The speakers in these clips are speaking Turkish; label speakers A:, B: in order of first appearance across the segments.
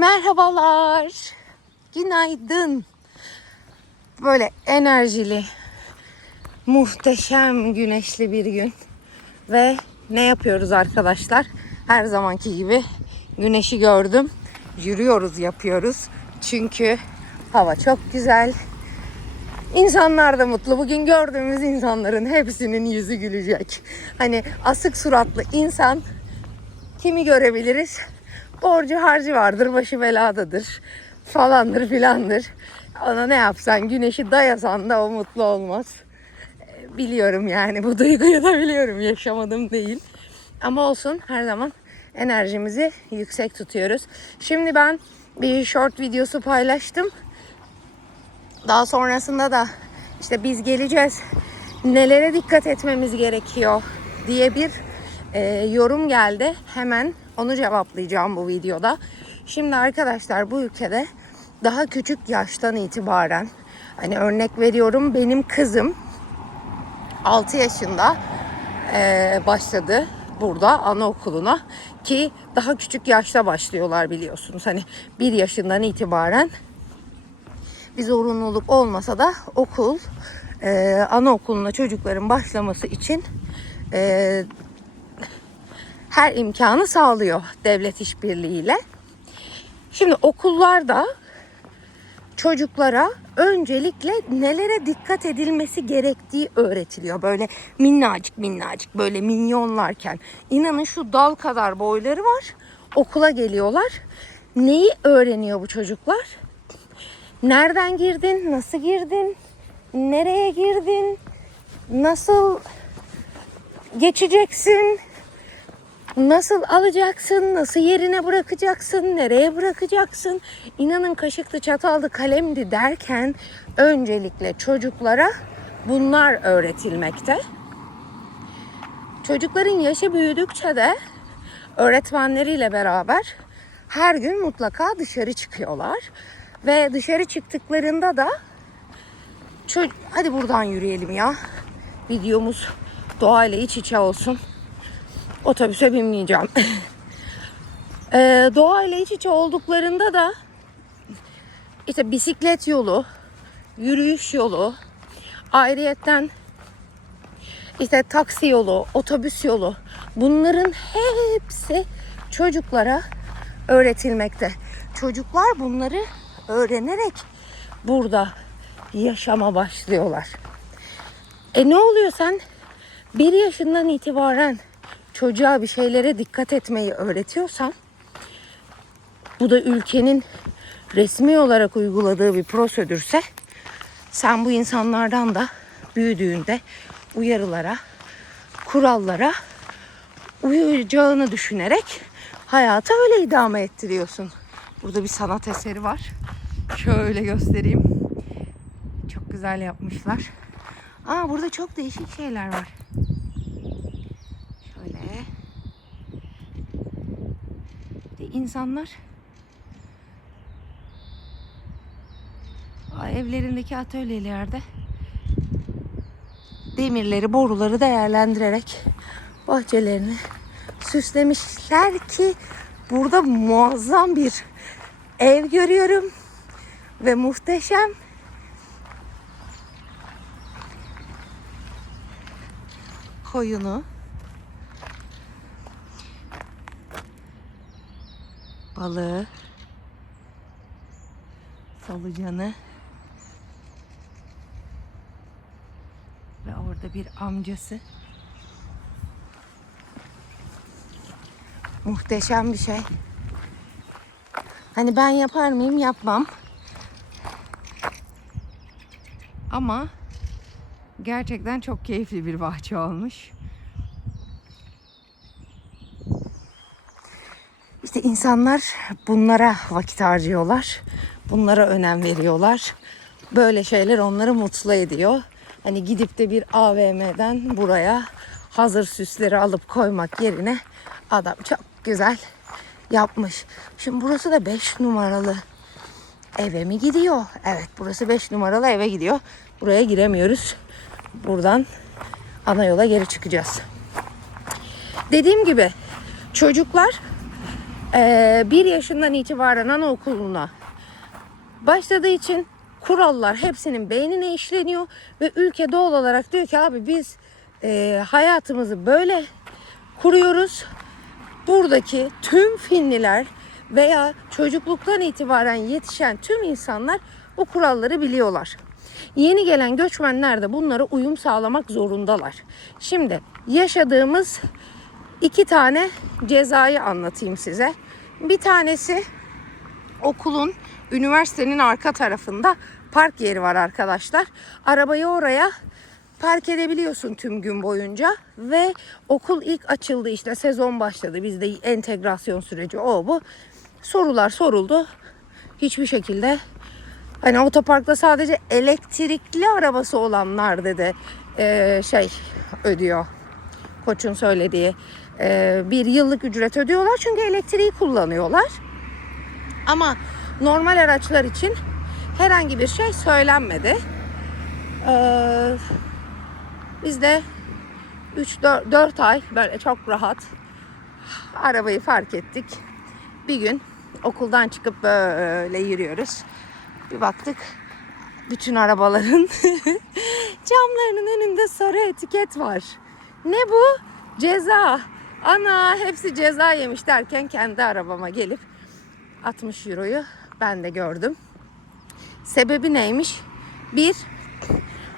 A: Merhabalar. Günaydın. Böyle enerjili, muhteşem güneşli bir gün. Ve ne yapıyoruz arkadaşlar? Her zamanki gibi güneşi gördüm. Yürüyoruz, yapıyoruz. Çünkü hava çok güzel. İnsanlar da mutlu. Bugün gördüğümüz insanların hepsinin yüzü gülecek. Hani asık suratlı insan kimi görebiliriz? Borcu harcı vardır, başı beladadır falandır filandır. Ona ne yapsan, güneşi dayasan da o mutlu olmaz. Ee, Biliyorum yani bu duyguyu da biliyorum. Yaşamadım değil. Ama olsun her zaman enerjimizi yüksek tutuyoruz. Şimdi ben bir short videosu paylaştım. Daha sonrasında da işte biz geleceğiz. Nelere dikkat etmemiz gerekiyor diye bir e, yorum geldi. Hemen onu cevaplayacağım bu videoda. Şimdi arkadaşlar bu ülkede daha küçük yaştan itibaren hani örnek veriyorum benim kızım 6 yaşında e, başladı burada anaokuluna ki daha küçük yaşta başlıyorlar biliyorsunuz. Hani 1 yaşından itibaren bir zorunluluk olmasa da okul e, anaokuluna çocukların başlaması için e, her imkanı sağlıyor devlet işbirliğiyle. Şimdi okullarda çocuklara öncelikle nelere dikkat edilmesi gerektiği öğretiliyor. Böyle minnacık minnacık böyle minyonlarken. İnanın şu dal kadar boyları var. Okula geliyorlar. Neyi öğreniyor bu çocuklar? Nereden girdin? Nasıl girdin? Nereye girdin? Nasıl geçeceksin? Nasıl alacaksın? Nasıl yerine bırakacaksın? Nereye bırakacaksın? İnanın kaşıktı, çataldı, kalemdi derken öncelikle çocuklara bunlar öğretilmekte. Çocukların yaşı büyüdükçe de öğretmenleriyle beraber her gün mutlaka dışarı çıkıyorlar. Ve dışarı çıktıklarında da hadi buradan yürüyelim ya. Videomuz doğayla iç içe olsun. Otobüse binmeyeceğim. ee, doğayla iç içe olduklarında da işte bisiklet yolu, yürüyüş yolu, ayrıyetten işte taksi yolu, otobüs yolu bunların hepsi çocuklara öğretilmekte. Çocuklar bunları öğrenerek burada yaşama başlıyorlar. E ne oluyor sen bir yaşından itibaren çocuğa bir şeylere dikkat etmeyi öğretiyorsan bu da ülkenin resmi olarak uyguladığı bir prosedürse sen bu insanlardan da büyüdüğünde uyarılara, kurallara uyacağını düşünerek hayatı öyle idame ettiriyorsun. Burada bir sanat eseri var. Şöyle göstereyim. Çok güzel yapmışlar. Aa burada çok değişik şeyler var. Şöyle. De insanlar evlerindeki atölyelerde demirleri, boruları değerlendirerek bahçelerini süslemişler ki burada muazzam bir ev görüyorum ve muhteşem koyunu balığı solucanı ve orada bir amcası muhteşem bir şey. Hani ben yapar mıyım? Yapmam. Ama gerçekten çok keyifli bir bahçe olmuş. İşte insanlar bunlara vakit harcıyorlar. Bunlara önem veriyorlar. Böyle şeyler onları mutlu ediyor. Hani gidip de bir AVM'den buraya hazır süsleri alıp koymak yerine adam çok güzel yapmış. Şimdi burası da 5 numaralı eve mi gidiyor? Evet burası 5 numaralı eve gidiyor. Buraya giremiyoruz. Buradan ana yola geri çıkacağız. Dediğim gibi çocuklar Ee, bir yaşından itibaren anaokuluna başladığı için kurallar hepsinin beynine işleniyor ve ülke doğal olarak diyor ki abi biz e, hayatımızı böyle kuruyoruz. Buradaki tüm Finliler veya çocukluktan itibaren yetişen tüm insanlar bu kuralları biliyorlar. Yeni gelen göçmenler de bunlara uyum sağlamak zorundalar. Şimdi yaşadığımız iki tane cezayı anlatayım size. Bir tanesi okulun, üniversitenin arka tarafında park yeri var arkadaşlar. Arabayı oraya park edebiliyorsun tüm gün boyunca ve okul ilk açıldı işte sezon başladı. Bizde entegrasyon süreci o bu. Sorular soruldu. Hiçbir şekilde hani otoparkta sadece elektrikli arabası olanlar dedi eee, şey ödüyor. Koç'un söylediği eee, bir yıllık ücret ödüyorlar çünkü elektriği kullanıyorlar. Ama normal araçlar için herhangi bir şey söylenmedi. Ee, biz de 3-4 ay böyle çok rahat arabayı fark ettik. Bir gün okuldan çıkıp böyle yürüyoruz. Bir baktık bütün arabaların camlarının önünde sarı etiket var. Ne bu? Ceza. Ana hepsi ceza yemiş derken kendi arabama gelip 60 euroyu ben de gördüm. Sebebi neymiş? Bir,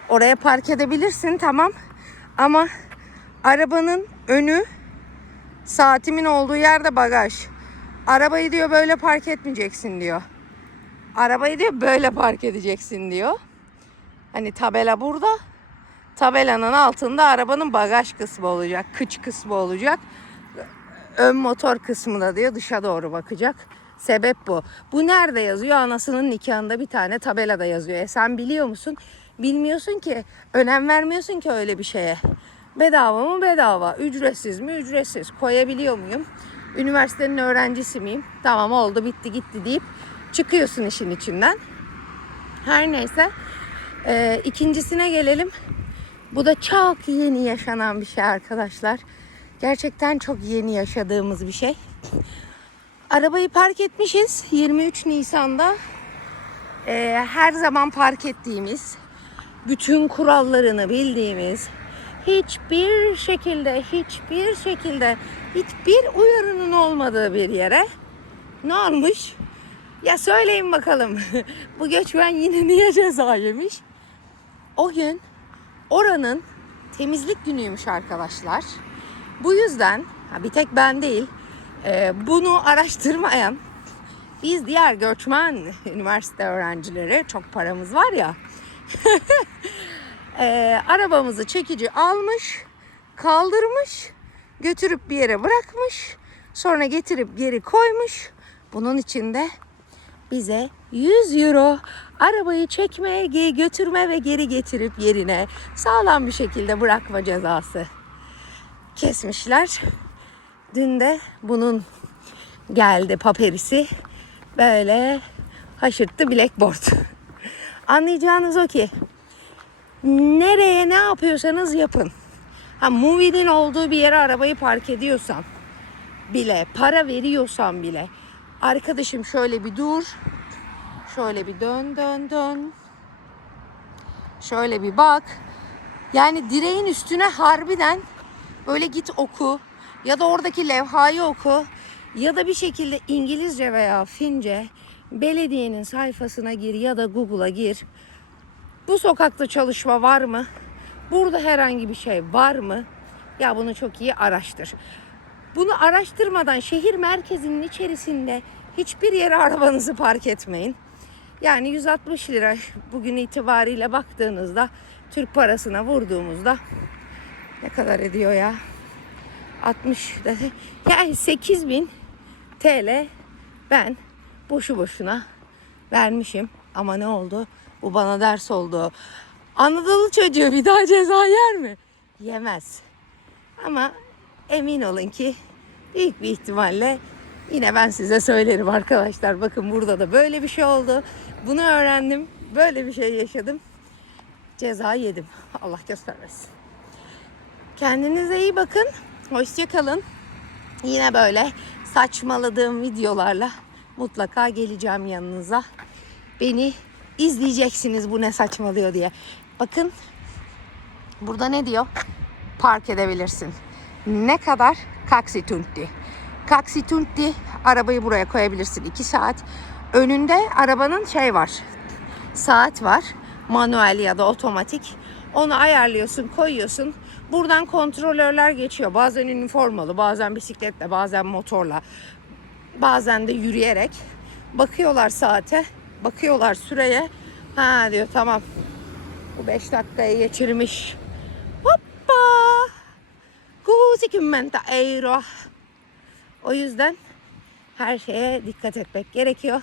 A: oraya park edebilirsin tamam. Ama arabanın önü saatimin olduğu yerde bagaj. Arabayı diyor böyle park etmeyeceksin diyor. Arabayı diyor böyle park edeceksin diyor. Hani tabela burada. Tabelanın altında arabanın bagaj kısmı olacak. Kıç kısmı olacak. Ön motor kısmı da diyor dışa doğru bakacak. Sebep bu. Bu nerede yazıyor? Anasının nikahında bir tane tabelada yazıyor. E sen biliyor musun? Bilmiyorsun ki. Önem vermiyorsun ki öyle bir şeye. Bedava mı bedava? Ücretsiz mi ücretsiz? Koyabiliyor muyum? Üniversitenin öğrencisi miyim? Tamam oldu bitti gitti deyip çıkıyorsun işin içinden. Her neyse. Ee, ikincisine gelelim. Bu da çok yeni yaşanan bir şey arkadaşlar. Gerçekten çok yeni yaşadığımız bir şey. Arabayı park etmişiz 23 Nisan'da. Ee, her zaman park ettiğimiz, bütün kurallarını bildiğimiz, hiçbir şekilde, hiçbir şekilde, hiçbir uyarının olmadığı bir yere ne olmuş? Ya söyleyin bakalım. Bu göçmen yine niye ceza yemiş? O gün oranın temizlik günüymüş arkadaşlar. Bu yüzden bir tek ben değil e, bunu araştırmayan biz diğer göçmen üniversite öğrencileri çok paramız var ya e, arabamızı çekici almış kaldırmış götürüp bir yere bırakmış sonra getirip geri koymuş bunun içinde bize 100 euro arabayı çekmeye, ge- götürme ve geri getirip yerine sağlam bir şekilde bırakma cezası kesmişler. Dün de bunun geldi paperisi. Böyle haşırttı blackboard. Anlayacağınız o ki nereye ne yapıyorsanız yapın. Ha movie'nin olduğu bir yere arabayı park ediyorsan bile, para veriyorsan bile arkadaşım şöyle bir dur. Şöyle bir dön dön dön. Şöyle bir bak. Yani direğin üstüne harbiden böyle git oku ya da oradaki levhayı oku ya da bir şekilde İngilizce veya Fince belediyenin sayfasına gir ya da Google'a gir. Bu sokakta çalışma var mı? Burada herhangi bir şey var mı? Ya bunu çok iyi araştır. Bunu araştırmadan şehir merkezinin içerisinde hiçbir yere arabanızı park etmeyin. Yani 160 lira bugün itibariyle baktığınızda Türk parasına vurduğumuzda ne kadar ediyor ya? 60 dedi. Yani 8000 TL ben boşu boşuna vermişim. Ama ne oldu? Bu bana ders oldu. Anadolu çocuğu bir daha ceza yer mi? Yemez. Ama emin olun ki büyük bir ihtimalle yine ben size söylerim arkadaşlar. Bakın burada da böyle bir şey oldu. Bunu öğrendim. Böyle bir şey yaşadım. Ceza yedim. Allah göstermesin. Kendinize iyi bakın. Hoşça kalın. Yine böyle saçmaladığım videolarla mutlaka geleceğim yanınıza. Beni izleyeceksiniz bu ne saçmalıyor diye. Bakın burada ne diyor? Park edebilirsin. Ne kadar? Kaksi tunti. Kaksi tunti arabayı buraya koyabilirsin. 2 saat. Önünde arabanın şey var. Saat var. Manuel ya da otomatik. Onu ayarlıyorsun, koyuyorsun. Buradan kontrolörler geçiyor. Bazen üniformalı, bazen bisikletle, bazen motorla, bazen de yürüyerek. Bakıyorlar saate, bakıyorlar süreye. Ha diyor tamam. Bu 5 dakikayı geçirmiş. Hoppa! 60 euro. O yüzden her şeye dikkat etmek gerekiyor.